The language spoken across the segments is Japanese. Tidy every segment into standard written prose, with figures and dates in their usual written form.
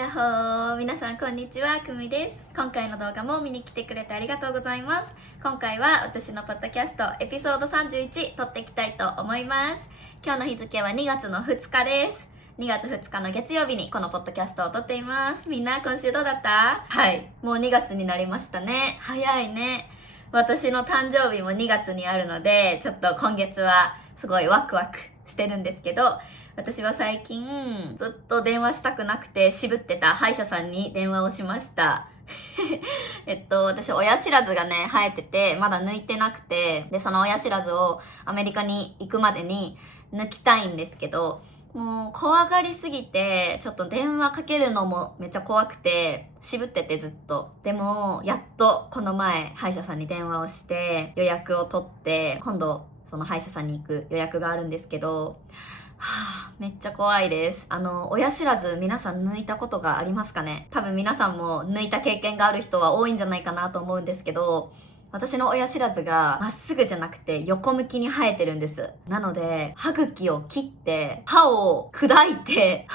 やっほー、皆さんこんにちは、くみです。今回の動画も見に来てくれてありがとうございます。今回は私のポッドキャストエピソード31撮っていきたいと思います。今日の日付は2月の2日です。2月2日の月曜日にこのポッドキャストを撮っています。みんな今週どうだった？はい、もう2月になりましたね。早いね。私の誕生日も2月にあるので、ちょっと今月はすごいワクワクしてるんですけど、私は最近ずっと電話したくなくて渋ってた歯医者さんに電話をしました私親知らずがね生えててまだ抜いてなくて、でその親知らずをアメリカに行くまでに抜きたいんですけど、もう怖がりすぎてちょっと電話かけるのもめっちゃ怖くて渋っててずっと。でもやっとこの前歯医者さんに電話をして予約を取って、今度その歯医者さんに行く予約があるんですけど、めっちゃ怖いです。親知らず皆さん抜いたことがありますかね？多分皆さんも抜いた経験がある人は多いんじゃないかなと思うんですけど、私の親知らずがまっすぐじゃなくて横向きに生えてるんです。なので歯茎を切って歯を砕いて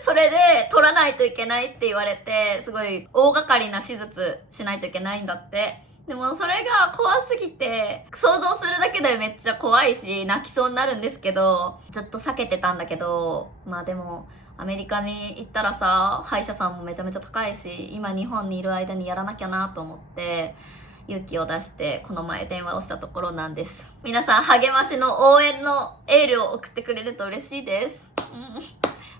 それで取らないといけないって言われて、すごい大掛かりな手術しないといけないんだって。でもそれが怖すぎて、想像するだけでめっちゃ怖いし泣きそうになるんですけど、ずっと避けてたんだけど、まあでもアメリカに行ったらさ、歯医者さんもめちゃめちゃ高いし、今日本にいる間にやらなきゃなと思って勇気を出してこの前電話をしたところなんです。皆さん励ましの応援のエールを送ってくれると嬉しいです。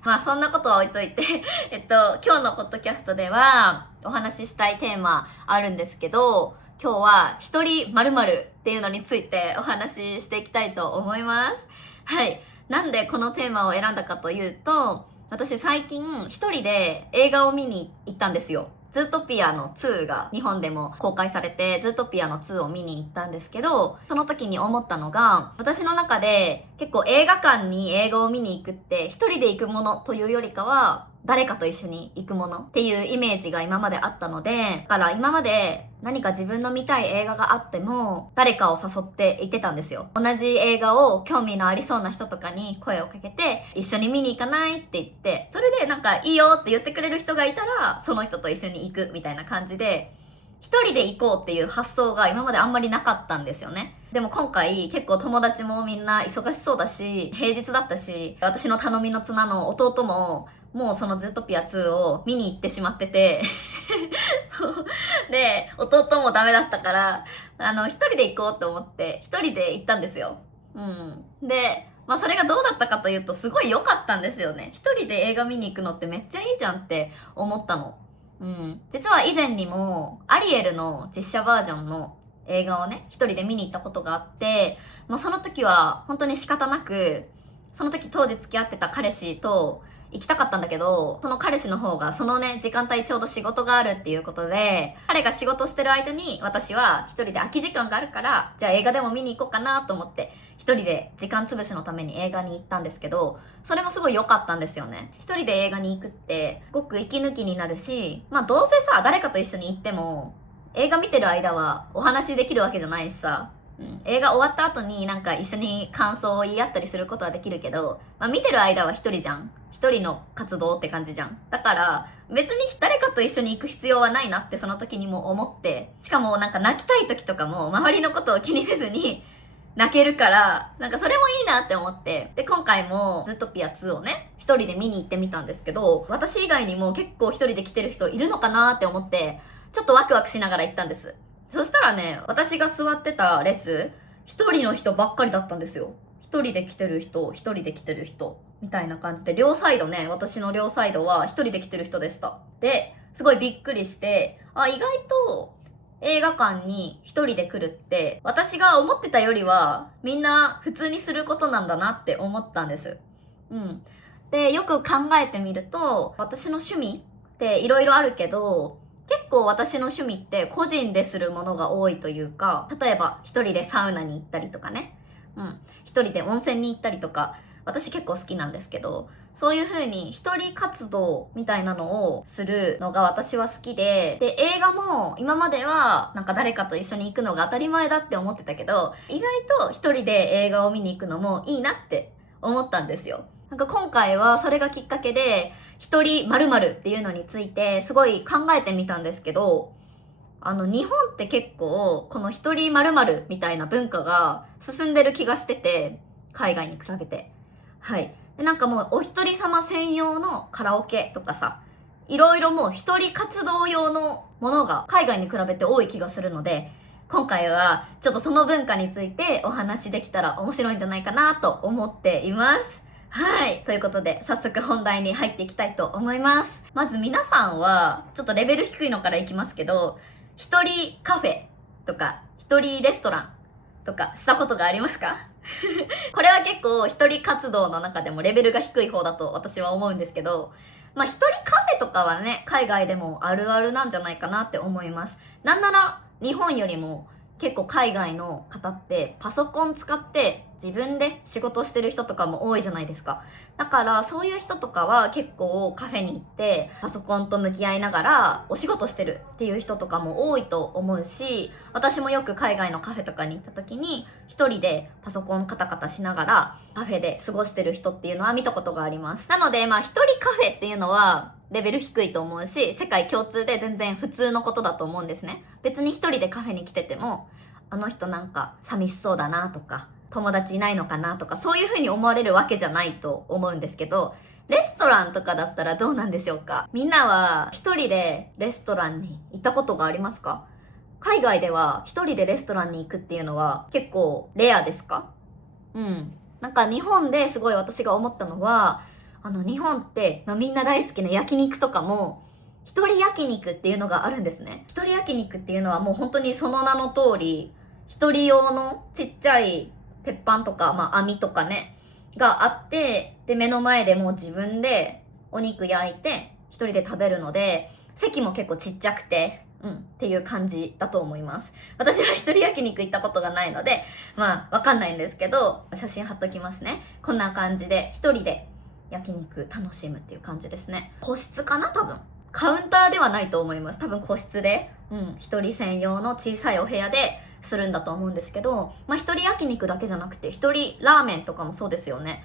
まあそんなことは置いといて今日のポッドキャストではお話ししたいテーマあるんですけど、今日は一人〇〇っていうのについてお話ししていきたいと思います。はい。なんでこのテーマを選んだかというと、私最近一人で映画を見に行ったんですよ。ズートピアの2が日本でも公開されて、ズートピアの2を見に行ったんですけど、その時に思ったのが、私の中で結構映画館に映画を見に行くって一人で行くものというよりかは誰かと一緒に行くものっていうイメージが今まであったので、だから今まで何か自分の見たい映画があっても誰かを誘って行ってたんですよ。同じ映画を興味のありそうな人とかに声をかけて、一緒に見に行かないって言って、それでなんかいいよって言ってくれる人がいたらその人と一緒に行くみたいな感じで、一人で行こうっていう発想が今まであんまりなかったんですよね。でも今回結構友達もみんな忙しそうだし、平日だったし、私の頼みの綱の弟ももうそのズートピア2を見に行ってしまっててで、弟もダメだったから、一人で行こうって思って一人で行ったんですよ。で、まあそれがどうだったかというとすごい良かったんですよね。一人で映画見に行くのってめっちゃいいじゃんって思ったの。実は以前にもアリエルの実写バージョンの映画をね、一人で見に行ったことがあって、もうその時は本当に仕方なく、その時当時付き合ってた彼氏と行きたかったんだけど、その彼氏の方がそのね、時間帯ちょうど仕事があるっていうことで、彼が仕事してる間に私は一人で空き時間があるから、じゃあ映画でも見に行こうかなと思って、一人で時間潰しのために映画に行ったんですけど、それもすごい良かったんですよね。一人で映画に行くって、すごく息抜きになるし、まあどうせさ、誰かと一緒に行っても、映画見てる間はお話できるわけじゃないしさ、映画終わった後になんか一緒に感想を言い合ったりすることはできるけど、まあ見てる間は一人じゃん。一人の活動って感じじゃん。だから別に誰かと一緒に行く必要はないなってその時にも思って、しかもなんか泣きたい時とかも周りのことを気にせずに泣けるから、なんかそれもいいなって思って。で、今回もズートピア2をね、一人で見に行ってみたんですけど、私以外にも結構一人で来てる人いるのかなって思って、ちょっとワクワクしながら行ったんです。そしたらね、私が座ってた列、一人の人ばっかりだったんですよ。一人で来てる人、一人で来てる人、みたいな感じで、両サイドね、私の両サイドは一人で来てる人でした。で、すごいびっくりして、意外と映画館に一人で来るって、私が思ってたよりは、みんな普通にすることなんだなって思ったんです。で、よく考えてみると、私の趣味っていろいろあるけど、結構私の趣味って個人でするものが多いというか、例えば一人でサウナに行ったりとかね。一人で温泉に行ったりとか、私結構好きなんですけど、そういう風に一人活動みたいなのをするのが私は好きで、で、映画も今まではなんか誰かと一緒に行くのが当たり前だって思ってたけど、意外と一人で映画を見に行くのもいいなって思ったんですよ。なんか今回はそれがきっかけで一人〇〇っていうのについてすごい考えてみたんですけど、日本って結構この一人〇〇みたいな文化が進んでる気がしてて、海外に比べて。はい。でなんかもうお一人様専用のカラオケとかさ、いろいろもう一人活動用のものが海外に比べて多い気がするので、今回はちょっとその文化についてお話できたら面白いんじゃないかなと思っています。はい。ということで、早速本題に入っていきたいと思います。まず皆さんは、ちょっとレベル低いのからいきますけど、一人カフェとか、一人レストランとかしたことがありますか？これは結構一人活動の中でもレベルが低い方だと私は思うんですけど、まあ一人カフェとかはね、海外でもあるあるなんじゃないかなって思います。なんなら日本よりも結構海外の方ってパソコン使って自分で仕事してる人とかも多いじゃないですか。だからそういう人とかは結構カフェに行ってパソコンと向き合いながらお仕事してるっていう人とかも多いと思うし、私もよく海外のカフェとかに行った時に一人でパソコンカタカタしながらカフェで過ごしてる人っていうのは見たことがあります。なのでまあ一人カフェっていうのはレベル低いと思うし、世界共通で全然普通のことだと思うんですね。別に一人でカフェに来てても、あの人なんか寂しそうだなとか、友達いないのかなとか、そういう風に思われるわけじゃないと思うんですけど、レストランとかだったらどうなんでしょうか？みんなは一人でレストランに行ったことがありますか？海外では一人でレストランに行くっていうのは結構レアですか？なんか日本ですごい私が思ったのは、日本って、みんな大好きな焼肉とかも、一人焼肉っていうのがあるんですね。一人焼肉っていうのはもう本当にその名の通り、一人用のちっちゃい鉄板とか、網とかね、があって、で、目の前でもう自分でお肉焼いて、一人で食べるので、席も結構ちっちゃくて、っていう感じだと思います。私は一人焼肉行ったことがないので、わかんないんですけど、写真貼っときますね。こんな感じで、一人で焼肉楽しむっていう感じですね。個室かな多分。カウンターではないと思います。多分個室で、一人専用の小さいお部屋でするんだと思うんですけど、一人焼肉だけじゃなくて、一人ラーメンとかもそうですよね。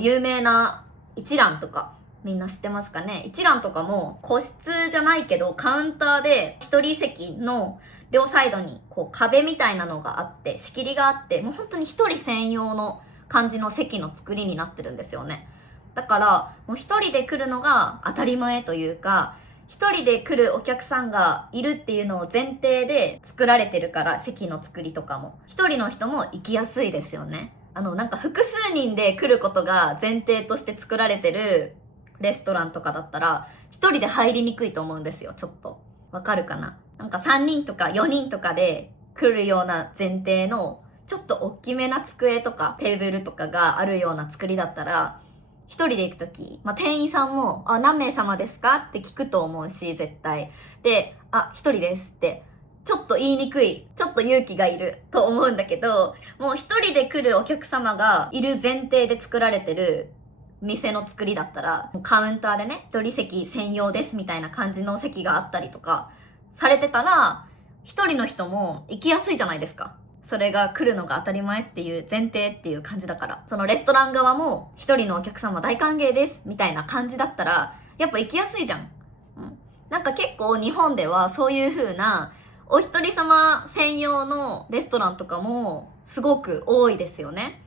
有名な一蘭とか、みんな知ってますかね？一蘭とかも個室じゃないけど、カウンターで一人席の両サイドにこう壁みたいなのがあって、仕切りがあって、もう本当に一人専用の感じの席の作りになってるんですよね。だからもう一人で来るのが当たり前というか、一人で来るお客さんがいるっていうのを前提で作られてるから、席の作りとかも一人の人も行きやすいですよね。なんか複数人で来ることが前提として作られてるレストランとかだったら一人で入りにくいと思うんですよ。ちょっとわかるかな？なんか3人とか4人とかで来るような前提のちょっと大きめな机とかテーブルとかがあるような作りだったら、一人で行くとき、店員さんも、何名様ですかって聞くと思うし、絶対。で、一人ですって、ちょっと言いにくい、ちょっと勇気がいると思うんだけど、もう一人で来るお客様がいる前提で作られてる店の作りだったら、カウンターでね、一人席専用ですみたいな感じの席があったりとか、されてたら、一人の人も行きやすいじゃないですか。それが来るのが当たり前っていう前提っていう感じだから、そのレストラン側も一人のお客様大歓迎ですみたいな感じだったら、やっぱ行きやすいじゃん。なんか結構日本ではそういう風なお一人様専用のレストランとかもすごく多いですよね。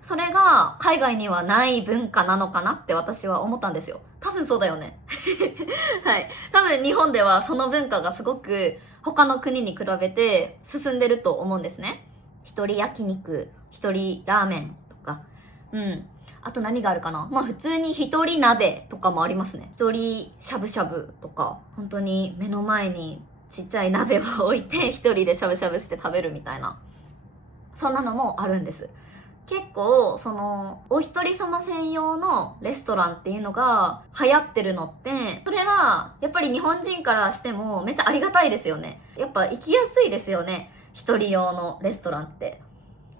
それが海外にはない文化なのかなって私は思ったんですよ。多分そうだよね。はい。多分日本ではその文化がすごく他の国に比べて進んでると思うんですね。一人焼肉、一人ラーメンとか。あと何があるかな？普通に一人鍋とかもありますね。一人しゃぶしゃぶとか、本当に目の前にちっちゃい鍋を置いて一人でしゃぶしゃぶして食べるみたいな。そんなのもあるんです。結構お一人様専用のレストランっていうのが流行ってるのって、それはやっぱり日本人からしてもめっちゃありがたいですよね。やっぱ行きやすいですよね、一人用のレストランって。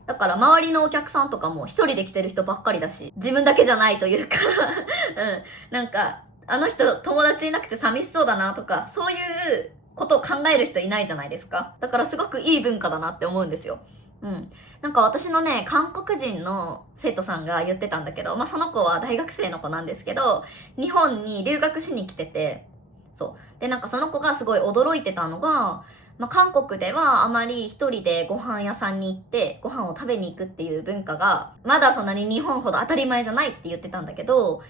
だから周りのお客さんとかも一人で来てる人ばっかりだし、自分だけじゃないというかなんかあの人友達いなくて寂しそうだなとか、そういうことを考える人いないじゃないですか。だからすごくいい文化だなって思うんですよ。なんか私のね、韓国人の生徒さんが言ってたんだけど、その子は大学生の子なんですけど、日本に留学しに来てて、そう。で、なんかその子がすごい驚いてたのが、韓国ではあまり一人でご飯屋さんに行ってご飯を食べに行くっていう文化が、まだそんなに日本ほど当たり前じゃないって言ってたんだけど、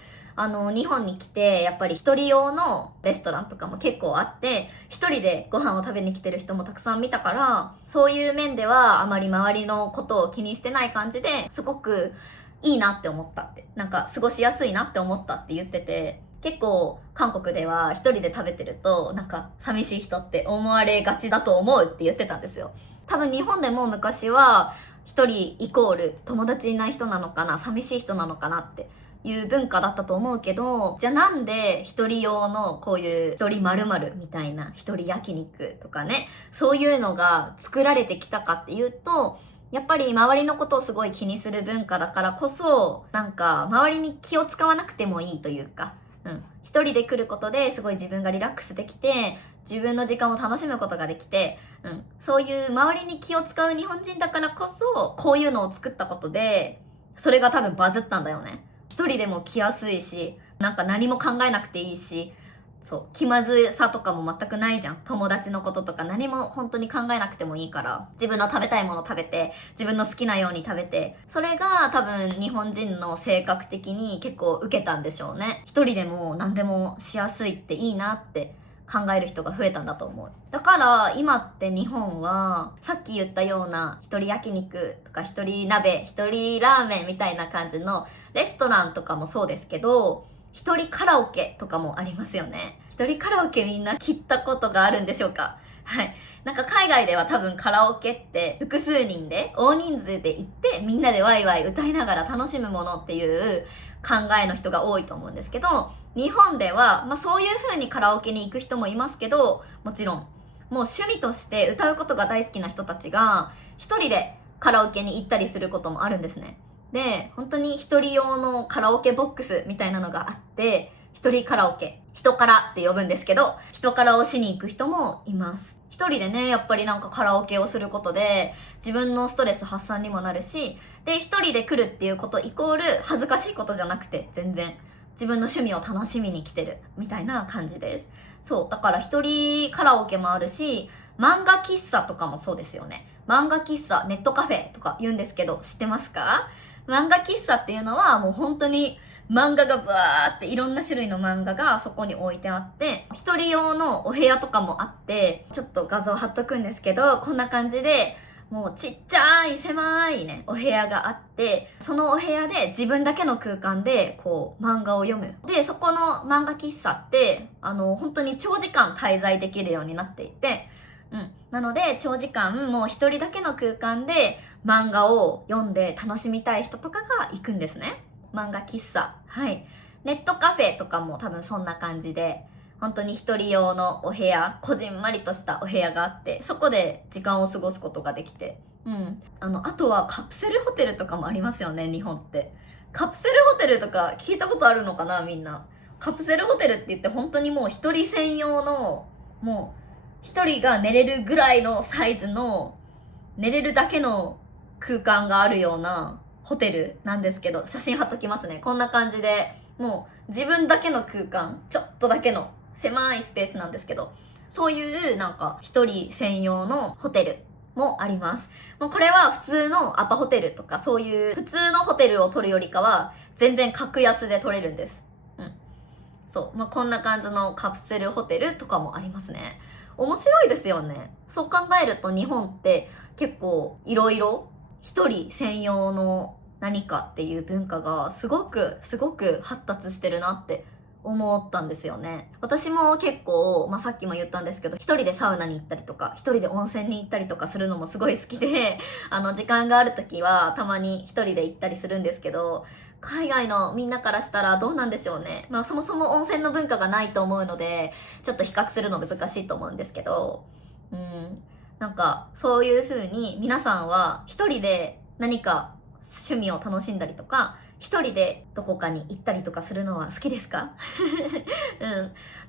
日本に来て、やっぱり一人用のレストランとかも結構あって、一人でご飯を食べに来てる人もたくさん見たから、そういう面ではあまり周りのことを気にしてない感じですごくいいなって思ったって。なんか過ごしやすいなって思ったって言ってて、結構韓国では一人で食べてるとなんか寂しい人って思われがちだと思うって言ってたんですよ。多分日本でも昔は一人イコール友達いない人なのかな、寂しい人なのかなっていう文化だったと思うけど、じゃあなんで一人用のこういう一人〇〇みたいな一人焼肉とかね、そういうのが作られてきたかっていうと、やっぱり周りのことをすごい気にする文化だからこそ、なんか周りに気を使わなくてもいいというか、一人で来ることですごい自分がリラックスできて、自分の時間を楽しむことができて、そういう周りに気を使う日本人だからこそ、こういうのを作ったことで、それが多分バズったんだよね。一人でも来やすいし、なんか何も考えなくていいし、そう、気まずさとかも全くないじゃん。友達のこととか何も本当に考えなくてもいいから、自分の食べたいもの食べて、自分の好きなように食べて、それが多分日本人の性格的に結構受けたんでしょうね。一人でも何でもしやすいっていいなって考える人が増えたんだと思う。だから今って日本はさっき言ったような一人焼肉とか一人鍋、一人ラーメンみたいな感じのレストランとかもそうですけど、一人カラオケとかもありますよね。一人カラオケみんな聞いたことがあるんでしょうか？はい。なんか海外では多分カラオケって複数人で大人数で行ってみんなでワイワイ歌いながら楽しむものっていう考えの人が多いと思うんですけど、日本では、そういう風にカラオケに行く人もいますけど、もちろんもう趣味として歌うことが大好きな人たちが一人でカラオケに行ったりすることもあるんですね。で、本当に一人用のカラオケボックスみたいなのがあって、一人カラオケ、人からって呼ぶんですけど、人からをしに行く人もいます。一人でね、やっぱりなんかカラオケをすることで、自分のストレス発散にもなるし、で、一人で来るっていうことイコール恥ずかしいことじゃなくて、全然自分の趣味を楽しみに来てるみたいな感じです。そう、だから一人カラオケもあるし、漫画喫茶とかもそうですよね。漫画喫茶、ネットカフェとか言うんですけど、知ってますか？漫画喫茶っていうのはもう本当に漫画がブワーっていろんな種類の漫画がそこに置いてあって、一人用のお部屋とかもあって、ちょっと画像貼っとくんですけど、こんな感じでもうちっちゃい狭いねお部屋があって、そのお部屋で自分だけの空間でこう漫画を読む。で、そこの漫画喫茶って本当に長時間滞在できるようになっていて、なので長時間もう一人だけの空間で漫画を読んで楽しみたい人とかが行くんですね。漫画喫茶。はい。ネットカフェとかも多分そんな感じで、本当に一人用のお部屋、こじんまりとしたお部屋があって、そこで時間を過ごすことができて、あとはカプセルホテルとかもありますよね、日本って。カプセルホテルとか聞いたことあるのかな、みんな。カプセルホテルって言って本当にもう一人専用の、もう一人が寝れるぐらいのサイズの、寝れるだけの空間があるようなホテルなんですけど、写真貼っときますね。こんな感じで、もう自分だけの空間、ちょっとだけの狭いスペースなんですけど、そういうなんか一人専用のホテルもあります。もうこれは普通のアパホテルとかそういう普通のホテルを取るよりかは全然格安で取れるんです。そう。こんな感じのカプセルホテルとかもありますね。面白いですよね。そう考えると日本って結構いろいろ一人専用の何かっていう文化がすごく発達してるなって思ったんですよね。私も結構、さっきも言ったんですけど、一人でサウナに行ったりとか、一人で温泉に行ったりとかするのもすごい好きで、時間がある時はたまに一人で行ったりするんですけど、海外のみんなからしたらどうなんでしょうね。そもそも温泉の文化がないと思うので、ちょっと比較するの難しいと思うんですけど、なんかそういう風に皆さんは一人で何か趣味を楽しんだりとか、一人でどこかに行ったりとかするのは好きですか？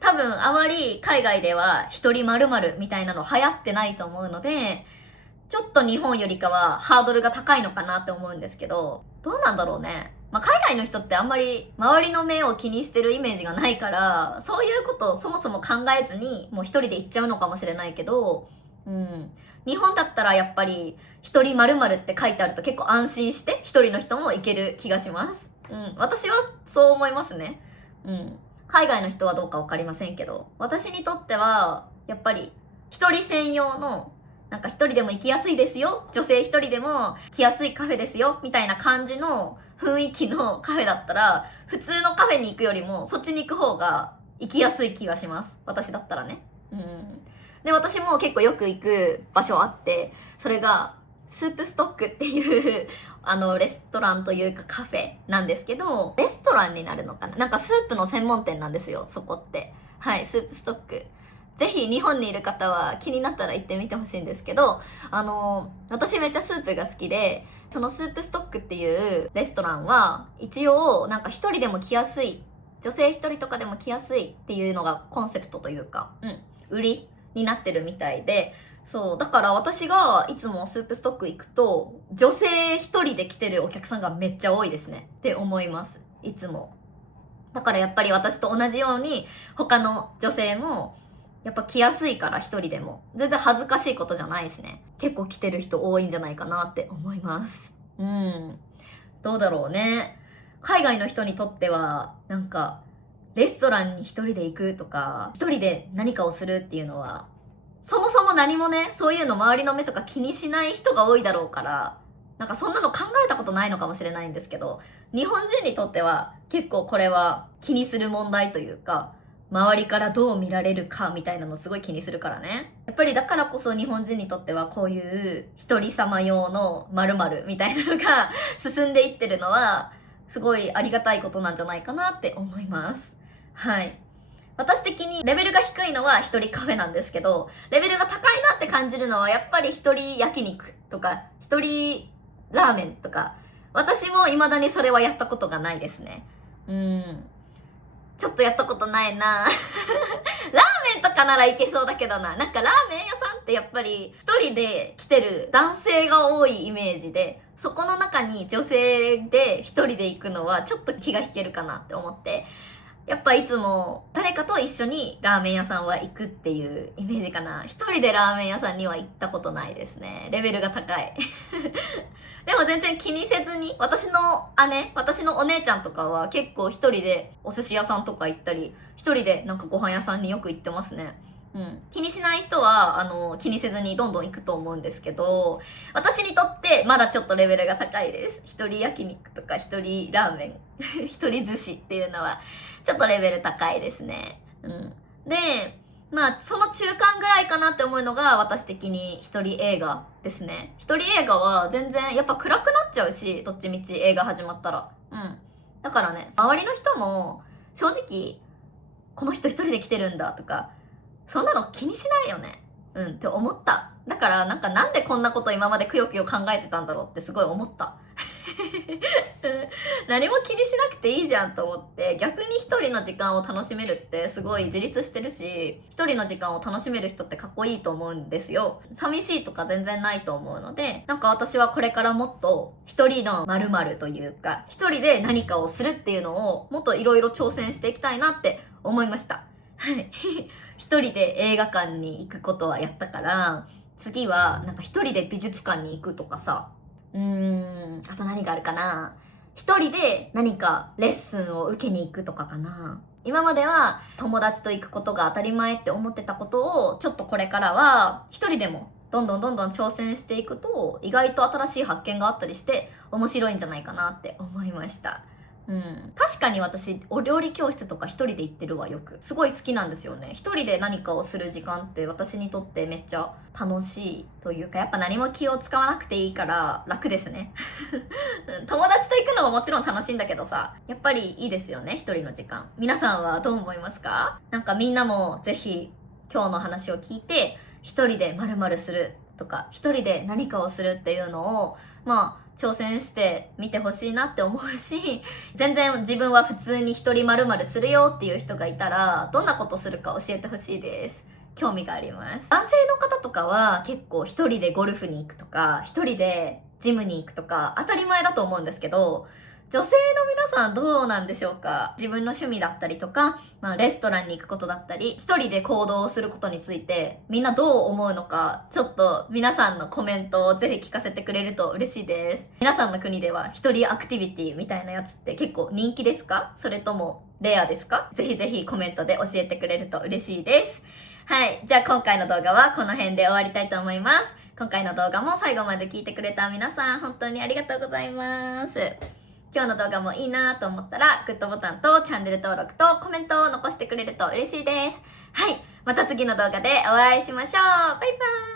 多分あまり海外では一人〇〇みたいなの流行ってないと思うので、ちょっと日本よりかはハードルが高いのかなって思うんですけど、どうなんだろうね。海外の人ってあんまり周りの目を気にしてるイメージがないから、そういうことをそもそも考えずにもう一人で行っちゃうのかもしれないけど、日本だったらやっぱり一人〇〇って書いてあると結構安心して一人の人も行ける気がします。私はそう思いますね。海外の人はどうかわかりませんけど、私にとってはやっぱり一人専用のなんか一人でも行きやすいですよ、女性一人でも来やすいカフェですよみたいな感じの雰囲気のカフェだったら、普通のカフェに行くよりもそっちに行く方が行きやすい気がします、私だったらね。で、私も結構よく行く場所あって、それがスープストックっていうレストランというかカフェなんですけど、レストランになるのかな、なんかスープの専門店なんですよ、そこって。はい、スープストック。ぜひ日本にいる方は気になったら行ってみてほしいんですけど、私めっちゃスープが好きで、そのスープストックっていうレストランは一応なんか一人でも来やすい、女性一人とかでも来やすいっていうのがコンセプトというか、売りになってるみたいで、そうだから私がいつもスープストック行くと女性一人で来てるお客さんがめっちゃ多いですねって思います、いつも。だからやっぱり私と同じように他の女性もやっぱ来やすいから、一人でも全然恥ずかしいことじゃないしね、結構来てる人多いんじゃないかなって思います。どうだろうね。海外の人にとってはなんかレストランに一人で行くとか一人で何かをするっていうのは、そもそも何もね、そういうの周りの目とか気にしない人が多いだろうから、なんかそんなの考えたことないのかもしれないんですけど、日本人にとっては結構これは気にする問題というか、周りからどう見られるかみたいなのすごい気にするからね。やっぱりだからこそ日本人にとってはこういう一人様用の〇〇みたいなのが進んでいってるのはすごいありがたいことなんじゃないかなって思います。はい。私的にレベルが低いのは一人カフェなんですけど、レベルが高いなって感じるのはやっぱり一人焼肉とか一人ラーメンとか、私も未だにそれはやったことがないですね。ちょっとやったことないなラーメンとかならいけそうだけどな。なんかラーメン屋さんってやっぱり一人で来てる男性が多いイメージで、そこの中に女性で一人で行くのはちょっと気が引けるかなって思って、やっぱいつも誰かと一緒にラーメン屋さんは行くっていうイメージかな。一人でラーメン屋さんには行ったことないですね。レベルが高いでも全然気にせずに、私のお姉ちゃんとかは結構一人でお寿司屋さんとか行ったり、一人でなんかご飯屋さんによく行ってますね。気にしない人は気にせずにどんどん行くと思うんですけど、私にとってまだちょっとレベルが高いです。一人焼肉とか一人ラーメン一人寿司っていうのはちょっとレベル高いですね。で、その中間ぐらいかなって思うのが私的に一人映画ですね。一人映画は全然やっぱ暗くなっちゃうし、どっちみち映画始まったら。だからね、周りの人も正直この人一人で来てるんだとか、そんなの気にしないよね。って思った。だからなんでこんなこと今までくよくよ考えてたんだろうってすごい思った何も気にしなくていいじゃんと思って、逆に一人の時間を楽しめるってすごい自立してるし、一人の時間を楽しめる人ってかっこいいと思うんですよ。寂しいとか全然ないと思うので、私はこれからもっと一人の〇〇というか、一人で何かをするっていうのをもっといろいろ挑戦していきたいなって思いました。はい一人で映画館に行くことはやったから、次は一人で美術館に行くとかさ、あと何があるかな、一人で何かレッスンを受けに行くとかかな。今までは友達と行くことが当たり前って思ってたことを、ちょっとこれからは一人でもどんどん挑戦していくと、意外と新しい発見があったりして面白いんじゃないかなって思いました。確かに私お料理教室とか一人で行ってるわ。よくすごい好きなんですよね。一人で何かをする時間って私にとってめっちゃ楽しいというか、やっぱ何も気を使わなくていいから楽ですね友達と行くのももちろん楽しいんだけどさ、やっぱりいいですよね、一人の時間。皆さんはどう思いますか？みんなもぜひ今日の話を聞いて、一人で〇〇するとか一人で何かをするっていうのを挑戦してみてほしいなって思うし、全然自分は普通に一人〇〇するよっていう人がいたら、どんなことするか教えてほしいです。興味があります。男性の方とかは結構一人でゴルフに行くとか、一人でジムに行くとか当たり前だと思うんですけど、女性の皆さんどうなんでしょうか？自分の趣味だったりとか、レストランに行くことだったり、一人で行動することについてみんなどう思うのか、ちょっと皆さんのコメントをぜひ聞かせてくれると嬉しいです。皆さんの国では一人アクティビティみたいなやつって結構人気ですか？それともレアですか？ぜひぜひコメントで教えてくれると嬉しいです。はい。じゃあ今回の動画はこの辺で終わりたいと思います。今回の動画も最後まで聞いてくれた皆さん、本当にありがとうございます。今日の動画もいいなと思ったら、グッドボタンとチャンネル登録とコメントを残してくれると嬉しいです。はい。また次の動画でお会いしましょう。バイバーイ。